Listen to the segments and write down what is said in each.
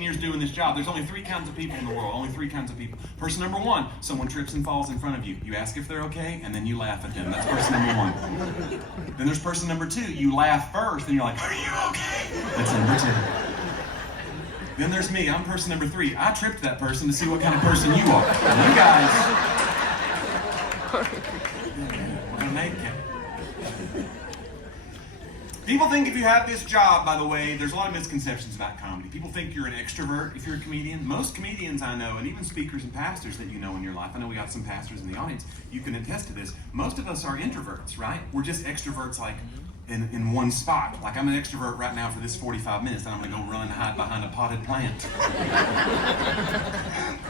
Years doing this job, there's only three kinds of people in the world. Only three kinds of people. Person number one, someone trips and falls in front of you. You ask if they're okay, and then you laugh at them. That's person number one. Then there's person number two. You laugh first, and you're like, "Are you okay?" That's number two. Then there's me. I'm person number three. I tripped that person to see what kind of person you are. And you guys, we're gonna make it. People think if you have this job, by the way, there's a lot of misconceptions about comedy. People think you're an extrovert if you're a comedian. Most comedians I know, and even speakers and pastors that you know in your life, I know we got some pastors in the audience, you can attest to this. Most of us are introverts, right? We're just extroverts like in one spot. Like I'm an extrovert right now for this 45 minutes, and I'm gonna go run and hide behind a potted plant.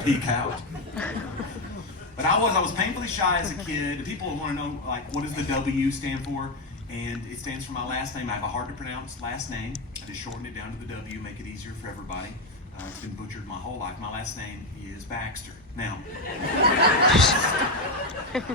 Peek out. But I was painfully shy as a kid. People want to know, like, what does the W stand for? And it stands for my last name. I have a hard to pronounce last name. I just shortened it down to the W, make it easier for everybody. It's been butchered my whole life. My last name is Baxter. Now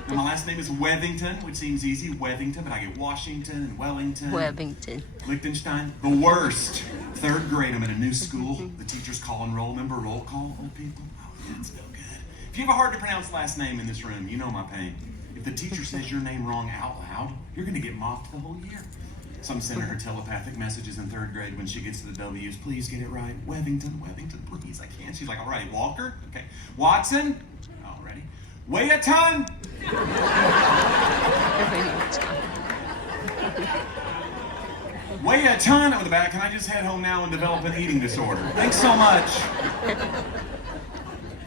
my last name is Wethington, which seems easy, Wethington, but I get Washington and Wellington. Wethington. Liechtenstein. The worst. Third grade, I'm in a new school. The teachers call and roll. Remember roll call, old people? Oh, yeah, it's no good. If you have a hard to pronounce last name in this room, you know my pain. If the teacher says your name wrong out loud, you're going to get mocked the whole year. So I'm sending her telepathic messages in third grade when she gets to the W's. Please get it right. Wethington, please. I can't. She's like, all right, Walker. Okay. Watson. All righty. Weigh a ton. Weigh a ton. I'm in the back. Can I just head home now and develop an eating disorder? Thanks so much.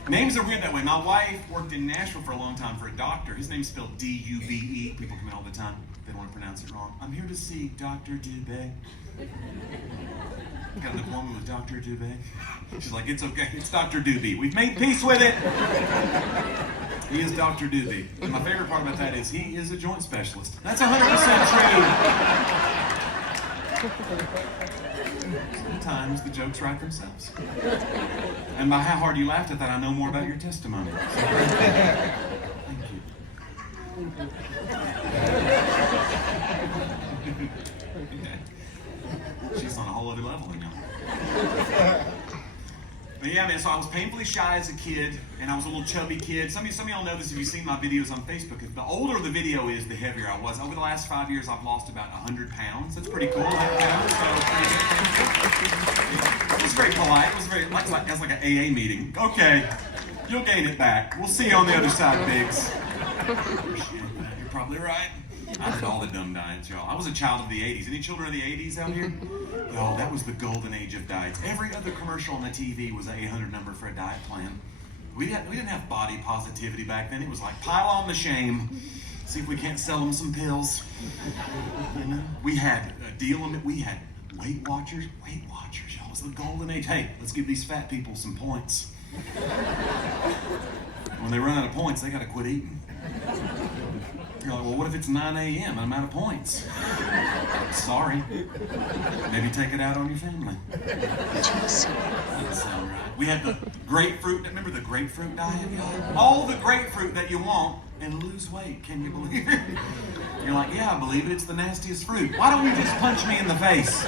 Names are weird that way. My wife worked in Nashville for a long time for a doctor. His name's spelled D-U-B-E. People come in all the time. They don't want to pronounce it wrong. I'm here to see Dr. Dubé. Got an appointment with Dr. Dubé. She's like, it's okay. It's Dr. Doobie. We've made peace with it. He is Dr. Doobie. And my favorite part about that is he is a joint specialist. That's 100% true. Sometimes the jokes write themselves. And by how hard you laughed at that, I know more about your testimony. So, thank you. Okay. She's on a whole other level now. But yeah, man, so I was painfully shy as a kid, and I was a little chubby kid. Some of y'all know this if you've seen my videos on Facebook. The older the video is, the heavier I was. Over the last 5 years, I've lost about 100 pounds. That's pretty cool. It was very polite. It was very, like an AA meeting. Okay, you'll gain it back. We'll see you on the other side, Biggs. You're probably right. I did all the dumb diets, y'all. I was a child of the 80s. Any children of the 80s out here? Yo, that was the golden age of diets. Every other commercial on the TV was an 800 number for a diet plan. We didn't have body positivity back then. It was like, pile on the shame. See if we can't sell them some pills. You know? We had we had Weight Watchers, y'all. It was the golden age. Hey, let's give these fat people some points. When they run out of points, they gotta quit eating. You're like, well, what if it's 9 a.m. and I'm out of points? Sorry. Maybe take it out on your family. Doesn't sound right. We had the grapefruit. Remember the grapefruit diet? All the grapefruit that you want and lose weight. Can you believe it? You're like, yeah, I believe it. It's the nastiest fruit. Why don't you just punch me in the face?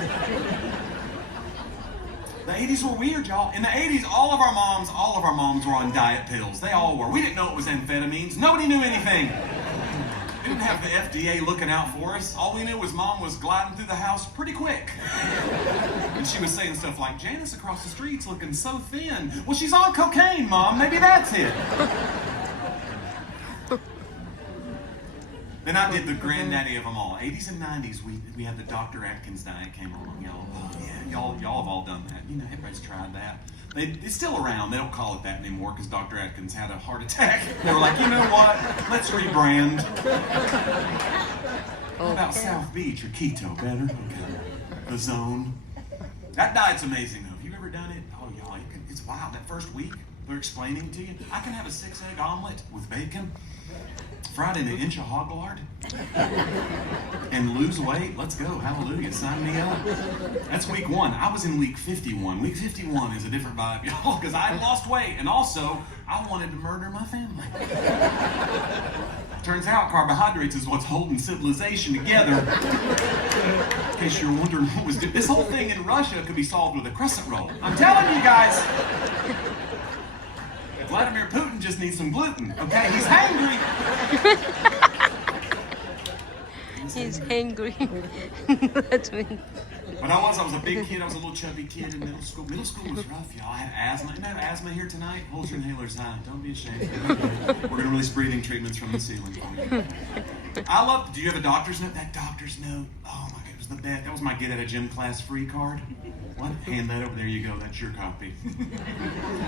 The 80s were weird, y'all. In the 80s, all of our moms were on diet pills. They all were. We didn't know it was amphetamines. Nobody knew anything. We didn't have the FDA looking out for us. All we knew was mom was gliding through the house pretty quick. And she was saying stuff like, Janice across the street's looking so thin. Well, she's on cocaine, Mom. Maybe that's it. Then I did the granddaddy of them all. 80s and 90s, we had the Dr. Atkins diet came along, y'all. Oh, yeah, y'all have all done that. You know, everybody's tried that. It's still around. They don't call it that anymore because Dr. Atkins had a heart attack. They were like, you know what? Let's rebrand. What about South Beach or Keto? Better? Okay. The Zone. That diet's amazing, though. Have you ever done it? Oh, y'all, it's wild. That first week, they're explaining to you. I can have a 6-egg omelet with bacon, fried in an inch of hog lard, and lose weight. Let's go. Hallelujah. Sign me up. That's week 1. I was in week 51. Week 51 is a different vibe, y'all, because I lost weight, and also, I wanted to murder my family. Turns out carbohydrates is what's holding civilization together. In case you're wondering what was this whole thing in Russia could be solved with a crescent roll. I'm telling you guys. Vladimir Putin just needs some gluten, okay? He's hangry. He's angry. That's when. When I was a big kid. I was a little chubby kid in middle school. Middle school was rough, y'all. I had asthma. Didn't I have asthma here tonight? Hold your inhalers high. Don't be ashamed. We're gonna release breathing treatments from the ceiling for you. I love. Do you have a doctor's note? That doctor's note. Oh my God, it was the best. That was my get out of gym class free card. What? Hand that over. There you go. That's your copy. You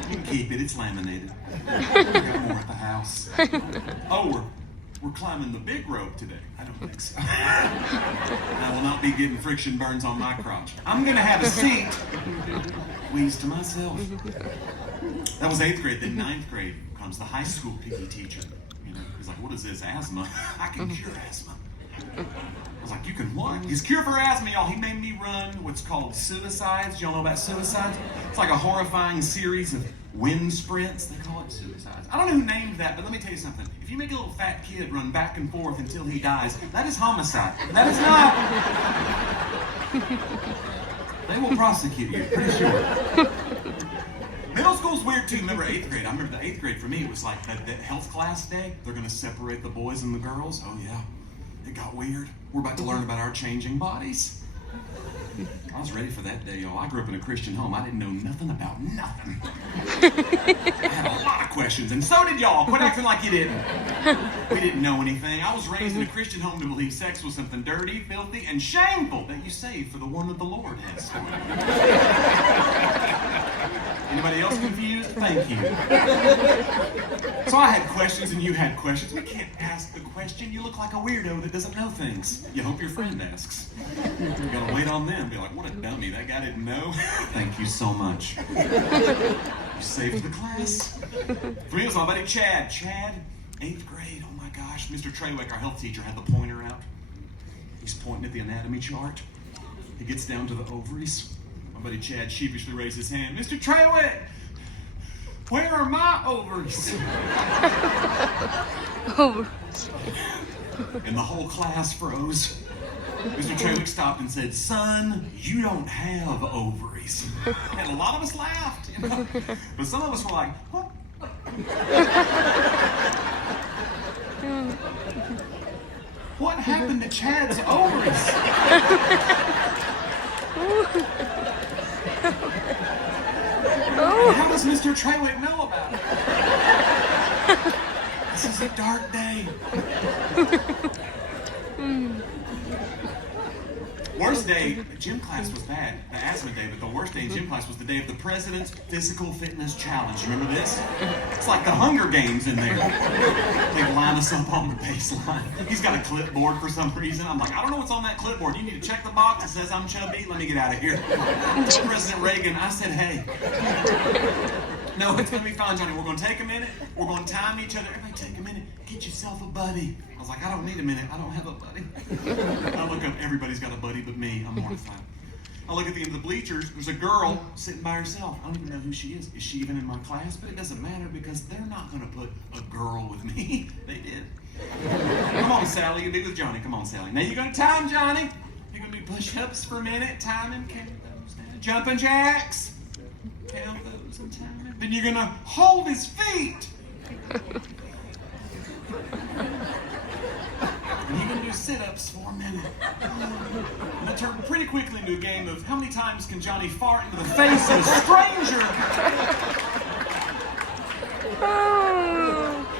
can keep it. It's laminated. I got more at the house. Oh, we're climbing the big rope today. I don't think so. I will not be getting friction burns on my crotch. I'm gonna have a seat. Wheeze to myself. That was 8th grade. Then 9th grade comes the high school PE teacher. You know, he's like, "What is this? Asthma? I can cure asthma." I was like, "You can what?" He's cure for asthma, y'all. He made me run what's called suicides. Y'all know about suicides? It's like a horrifying series of wind sprints. They call it suicides. I don't know who named that, but let me tell you something. If you make a little fat kid run back and forth until he dies, that is homicide. That is not. They will prosecute you, pretty sure. Middle school's weird too. Remember 8th grade? I remember the 8th grade for me, it was like that health class day. They're going to separate the boys and the girls. Oh yeah, it got weird. We're about to learn about our changing bodies. I was ready for that day, y'all. I grew up in a Christian home. I didn't know nothing about nothing. I had a lot of questions, and so did y'all. Quit acting like you didn't. We didn't know anything. I was raised in a Christian home to believe sex was something dirty, filthy, and shameful that you save for the one that the Lord has for you. Anybody else confused? Thank you. So I had questions and you had questions. We can't ask the question. You look like a weirdo that doesn't know things. You hope your friend asks. You gotta wait on them. Be like, "What a dummy. That guy didn't know." Thank you so much. You saved the class. For me, it was my buddy Chad. Chad, 8th grade. Oh my gosh. Mr. Treywick, our health teacher, had the pointer out. He's pointing at the anatomy chart. He gets down to the ovaries. My buddy Chad sheepishly raised his hand. "Mr. Treywick, where are my ovaries?" And the whole class froze. Mr. Treywick stopped and said, "Son, you don't have ovaries." And a lot of us laughed, you know? But some of us were like, "What? What happened to Chad's ovaries?" How does Mr. Treywick know about it? This is a dark day. Worst day, gym class was bad, the asthma day, but the worst day in gym class was the day of the President's Physical Fitness Challenge. Remember this? It's like the Hunger Games in there. They line us up on the baseline. He's got a clipboard for some reason. I'm like, "I don't know what's on that clipboard. You need to check the box that says I'm chubby. Let me get out of here." President Reagan, I said, "Hey, no, it's going to be fine, Johnny. We're going to take a minute. We're going to time each other. Everybody take a minute. Get yourself a buddy." I was like, "I don't need a minute. I don't have a buddy." I look up, everybody's got a buddy but me. I'm mortified. I look at the end of the bleachers. There's a girl sitting by herself. I don't even know who she is. Is she even in my class? But it doesn't matter because they're not going to put a girl with me. They did. Come on, Sally. You'll be with Johnny. Come on, Sally. Now you're going to time Johnny. You're going to do push-ups for a minute. Timing. Count those down. Jumping jacks. Count those and time it. Then you're going to hold his feet. And you're going to do sit-ups for a minute. And that turned pretty quickly into a game of how many times can Johnny fart into the face of a stranger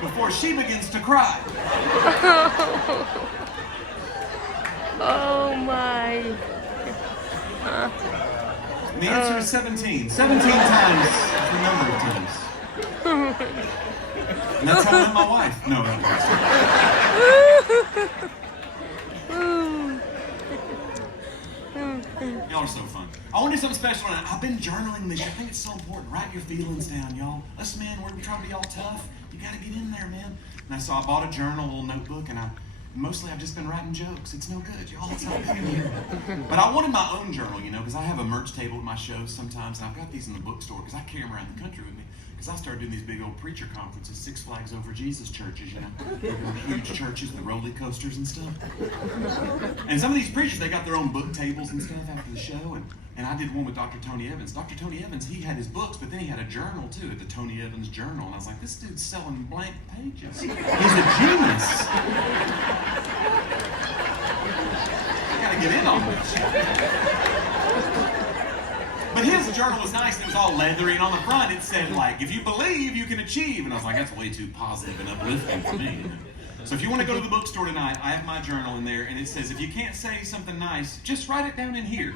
before she begins to cry. Oh my. And the answer is 17. 17 times is the number of times. And that's how I met my wife. No, that Y'all are so fun. I want to do something special tonight. I've been journaling this year. I think it's so important. Write your feelings down, y'all. Us men, we're trying to be all tough. You got to get in there, man. And so I bought a journal, a little notebook, and I Mostly I've just been writing jokes. It's no good, y'all. It's not good. But I wanted my own journal, you know, because I have a merch table at my shows sometimes, and I've got these in the bookstore because I carry them around the country with me. Because I started doing these big old preacher conferences, Six Flags Over Jesus churches, you know. They're huge churches, the roller coasters and stuff. And some of these preachers, they got their own book tables and stuff after the show. And I did one with Dr. Tony Evans. Dr. Tony Evans, he had his books, but then he had a journal too, at the Tony Evans Journal. And I was like, this dude's selling blank pages. He's a genius. I gotta get in on this. But his journal was nice, and it was all leathery, and on the front it said, like, if you believe, you can achieve. And I was like, that's way too positive and uplifting for me. So if you want to go to the bookstore tonight, I have my journal in there, and it says, if you can't say something nice, just write it down in here.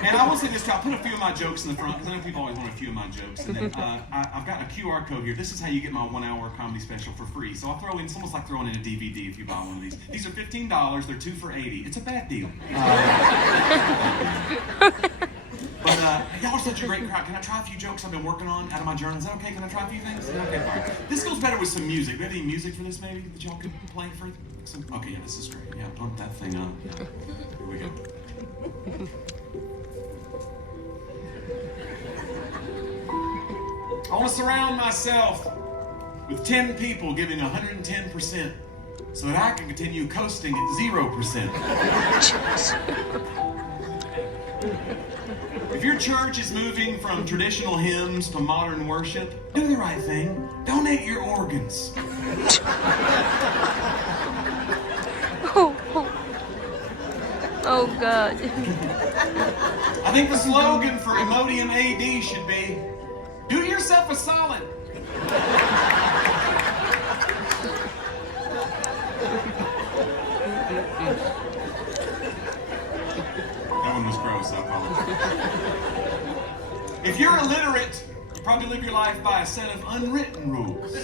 And I will say this too, I'll put a few of my jokes in the front, because I know people always want a few of my jokes. And then I've got a QR code here. This is how you get my 1-hour comedy special for free. So I'll throw in, it's almost like throwing in a DVD if you buy one of these. These are $15, they're 2 for $80. It's a bad deal. But y'all are such a great crowd. Can I try a few jokes I've been working on out of my journal? Is that okay? Can I try a few things? Okay, fine. This goes better with some music. Do we have any music for this maybe that y'all could play for some? Okay, yeah, this is great. Yeah, pump that thing up. Yeah. Here we go. I want to surround myself with 10 people giving 110% so that I can continue coasting at 0%. If your church is moving from traditional hymns to modern worship, do the right thing. Donate your organs. Oh God. I think the slogan for Imodium AD should be, do yourself a solid. That one was gross, I apologize. If you're illiterate, you probably live your life by a set of unwritten rules.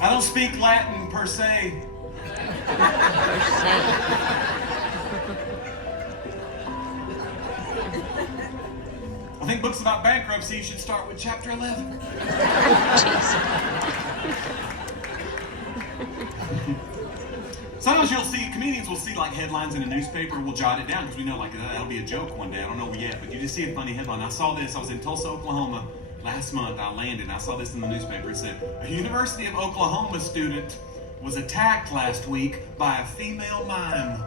I don't speak Latin per se. I think books about bankruptcy should start with chapter 11. Sometimes you'll see, comedians will see like headlines in a newspaper, we'll jot it down because we know like that'll be a joke one day. I don't know yet, but you just see a funny headline. I saw this, I was in Tulsa, Oklahoma last month. I landed and I saw this in the newspaper. It said, a University of Oklahoma student was attacked last week by a female mime.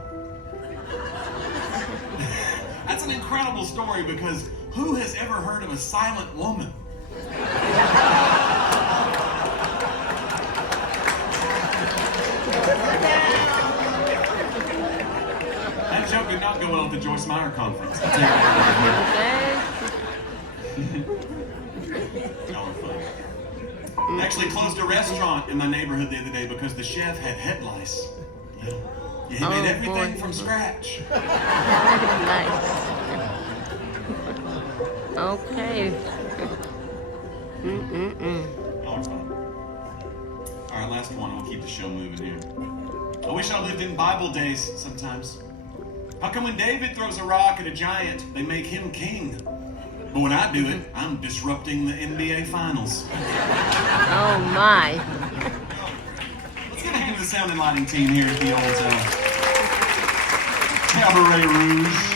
That's an incredible story because who has ever heard of a silent woman? That joke did not go well at the Joyce Meyer conference. Y'all are funny. They actually closed a restaurant in my neighborhood the other day because the chef had head lice. Yeah, he made everything from scratch. Nice. Okay. Y'all are fun. All right, last one. We'll keep the show moving here. I wish I lived in Bible days sometimes. How come when David throws a rock at a giant, they make him king? But when I do it, I'm disrupting the NBA Finals. Oh my. Let's get a hand to the sound and lighting team here at the old Cabaret Rouge.